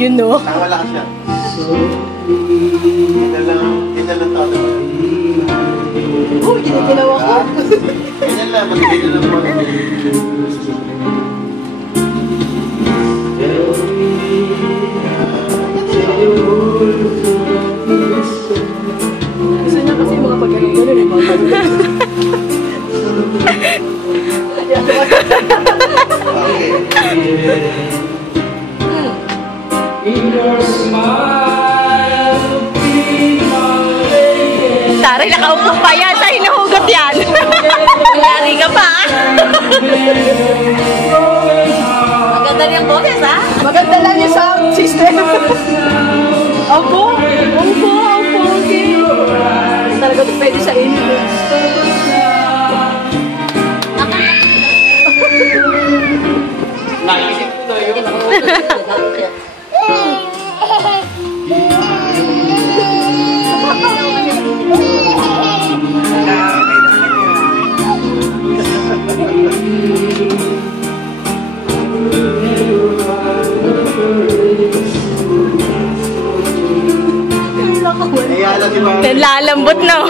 Yun no? Wala ka siya. Kita lang tao naman. Oh, ginagalaw ako. Ganyan lang, magiging lang mo. Gusto niya kasi mga pag-gano'n eh, mga pag-gano'n. Taray, nakaupo pa yan. Sa hinuhugot yan. Nangyari ka pa. Maganda niyang boses, ha? Maganda lang yung sound system. Opo. Opo. Opo. Okay. Talaga ito pwede sa inyo. Naisip ko na yun. Lalambot na.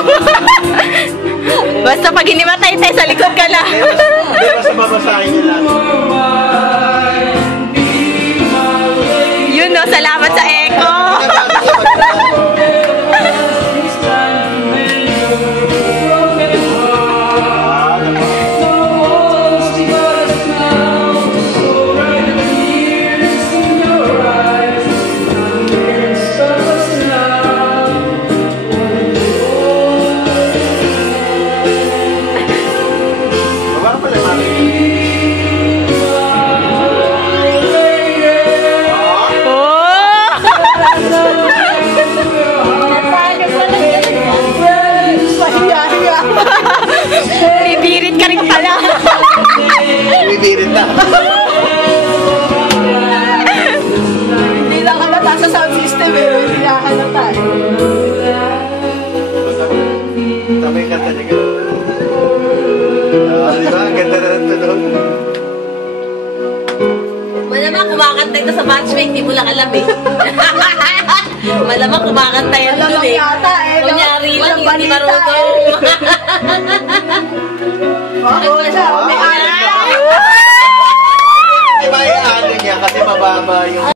Basta pag hinimatay tayo sa likod ka na. Basta babasahin niya lang. Yun no, salamat sa echo. Bibirit ka rin pala. Bibirit na. Hindi lang halata sa sound system eh. Hindi lang halata eh. Tama yung kanta niya gano'n. Diba? Ganda na ng tunog. Malamang kumakanta ito sa batchmate, hindi mo lang alam eh. Malamang kumakanta yan doon eh. Yata eh. Kunyari lang, hindi marunong. Oo, siya. May Diba yung ano niya kasi mababa yung